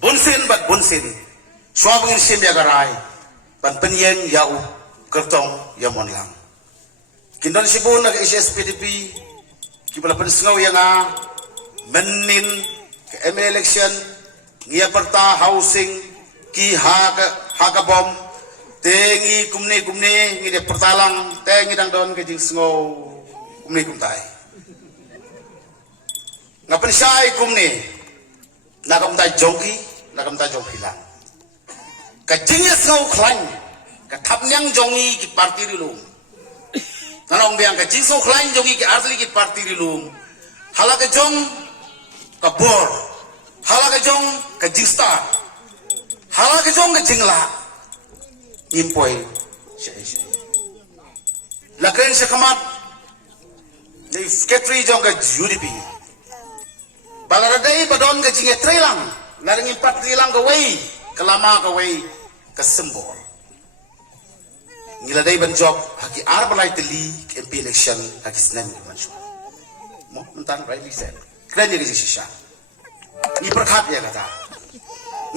bunsin bat bunsin swabangin sim ya garai ban penyeng yau kertong ya monlang kindan sibun nag SSPDP kibala pensengau yang menin ke ML election ngia perta housing ki haga bom tengi kumne ngi de pertalang tengi dang don ke jing sengau kumne kumtai ngapen sai kumne nakam tai jongki lang ka jingnya sengau klan ka thapnyang jongi ki parti rilum nanong biang ka jing sengau klan jongi ki asli ki parti rilum hala ka jong ka bor hala ka jong ka jing star hala ka jong ka jingla impoi la kren se kamat de sketri jong ka UDP balaradai badon ka jinge trelang laring impat trilang ka wei kelama ka wei ka sembor ngiladai ban job haki arbalai teli MP election haki snem mansu mo mentan right li sen kren ye sisa ni perkhat ya kata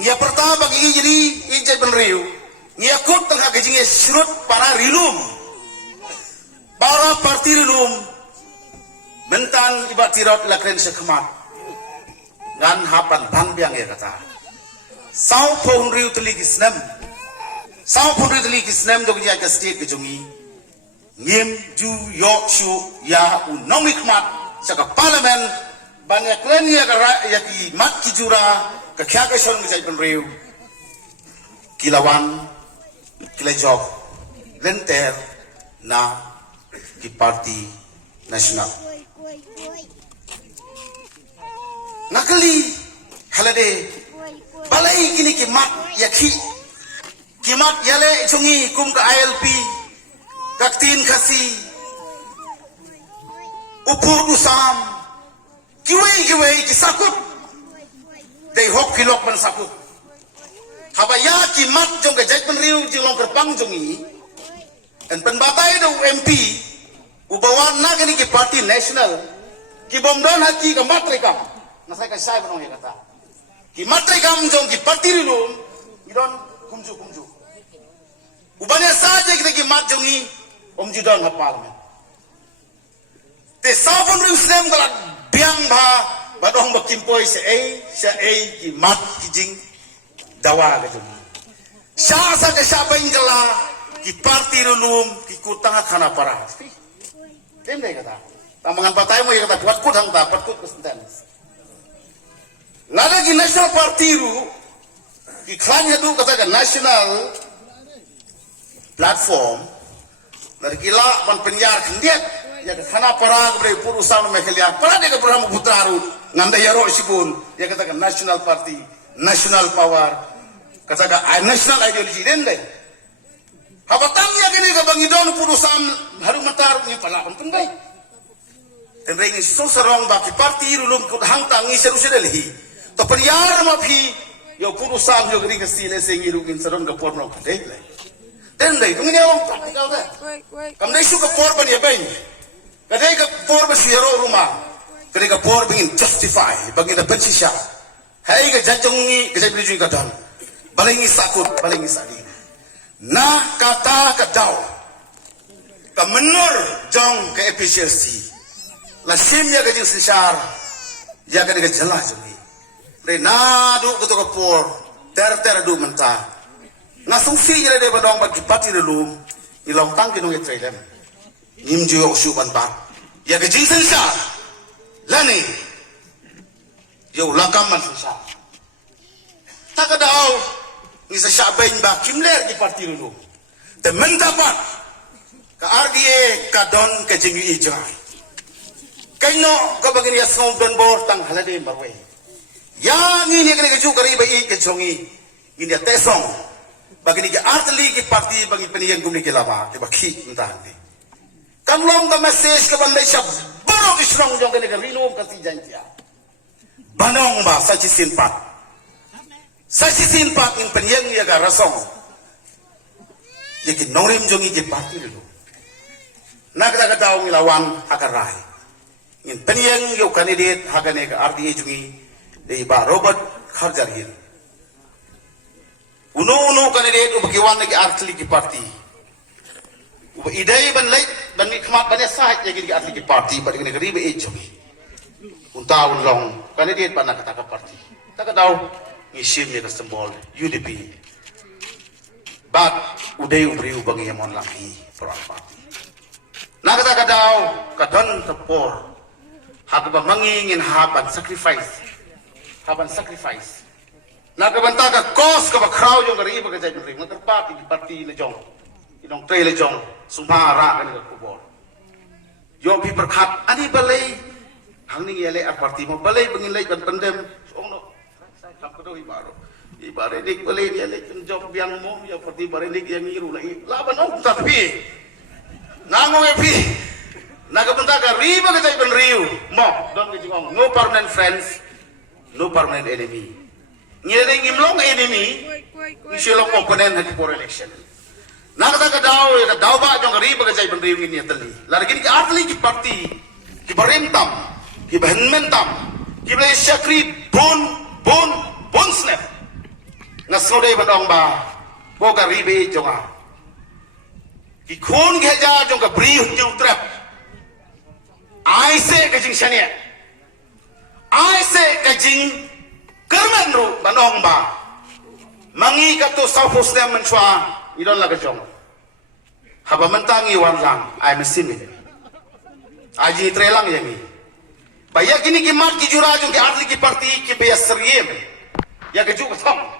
ngia pertama bagi jadi injai benriu ngia kut tengah kejinge surut para rilum para parti rilum mentan ibat tirot la kren sekmat dan hapan ban biang ya kata sau phone riu teli kisnem dog ya ka state ke jongi ngim ju yo shu ya unomikmat saka parlimen banyak klan ya ki mat ki jura ka kya ka shon ngai pen riu kilawan kilajok lenter na ki parti nasional nakali halade balai kini ki mat ya kimat yale chungi kum ka ILP kaktin khasi upur usam kiwei kisakut dei hok kilok ban sakut habaya kimat jong ka jai pen riu jing long kerpang jongi en pen batai do MP ubawan na kini ki parti national ki bomdon hati ka matrikam nasai ka sai banong ya kata ki matrikam jong ki parti rilum idon kumju ubanya saja kita ki mat jongi om judan ha parlimen te sabon rim snem kala biang ba badong bakimpoi se ki mat ki jing dawa ga jongi sa ke sa bengala ki parti rilum ki kutang khana para tem dai kata tamangan patai mo ya kata buat kut hang ta pat kut kesentan lada ki national party ru ki klan du kata ka national platform dari kila pan penyar kendiat ya kana para bre purusan mekelia para de ka pramu putaru nganda yaro sipun ya kata ka national party national power kata ka national ideology den le habatang ya gini ka bangidon purusan haru matar ni pala pun bai ten ring so sarong ba ki party rulum kut hangtang ni seru sedalhi to penyar ma phi yo purusan yo gini ka sile sengiru kin sarong ka porno ka dei den dai tung nyawang praktikal da kam dai su ka por ban ya bain ka dai ka por ba siro rumah ka dai ka por bingin justify bangin da pensisha hai ka janjongi ka sai biju ka dan balingi sakut balingi sadi na kata ka daw ka menur jong ka efficiency la sim ya ka jing sishar ya ka dai ka jelas ni dai na du ka to ka por ter du menta na sungsi jere de badong bagi pati relum ilong tang kinong etrelem nim ju yok shu ban bat ya ke jing sensa lani yo lakam man sensa takadao ni sa shabain ba kimler di pati relum te mentapat ka RDA ka don ke jing ijai kaino ka bagin ya song don bor tang halade marwe ya ni ke ju kari ba ke jongi ini tesong bagi ni artli ki parti bagi peniyang gumni ki lama ke bakhi entah ni kan long ka message ka bandai sab baro ki strong jong ke ni rino ka si jantia banong ba sa chi sin pak in peniyang ya ka rasong yakin norim jongi ki parti lu nak ka taw ngilawan akarai in peniyang yo candidate hagane ka RDA jongi iba Robert Kharjargil uno kandidat ubakiwan lagi artli ki parti uba idai ban lait ban mi khmat ban sah ya gi artli ki parti ba gi negeri be ejogi unta ulong kandidat ban kata ka parti tak tahu ngisim ya sembol UDP but udai ubri ubangi yamon lagi perang parti nak kata kadau kadon tepor hak ba mangingin haban sacrifice nakabanta ka kos ka ba crowd yung gari ba ka jay ring materpat di parti le jong inong tre le jong sumara kan ka kubor yo bi perkhat ani balai hang ning yele a parti mo balai bangin lai ban pandem ong no sai kap ko ibare dik balai dia le job biang mo ya parti bare dik yang iru lai laban ong tapi nango epi nakabanta ka riba ka jay ban riu mo don ka jong no permanent friends no permanent enemy. Ngiring imlong enemy, isilong opponent hadi for election. Nakata kadao, kadao ba jong kari bagay bandri ini tali. Lagi ni atli ki parti, ki barentam, ki bahenmentam, ki bela syakri bon snap. Ngasode badong ba, bo kari be jonga. Ki khon geja jong ka bri jong trap. Aise ka jing shania. Aise kajing kerman ru banong ba mangi kato South Muslim menchua idon la kajong haba mentangi wan lang ay mesin ni aji trelang yang ni bayak ini ki mar ki jura jong ki atli ki parti ki be seriem ya ke juk thong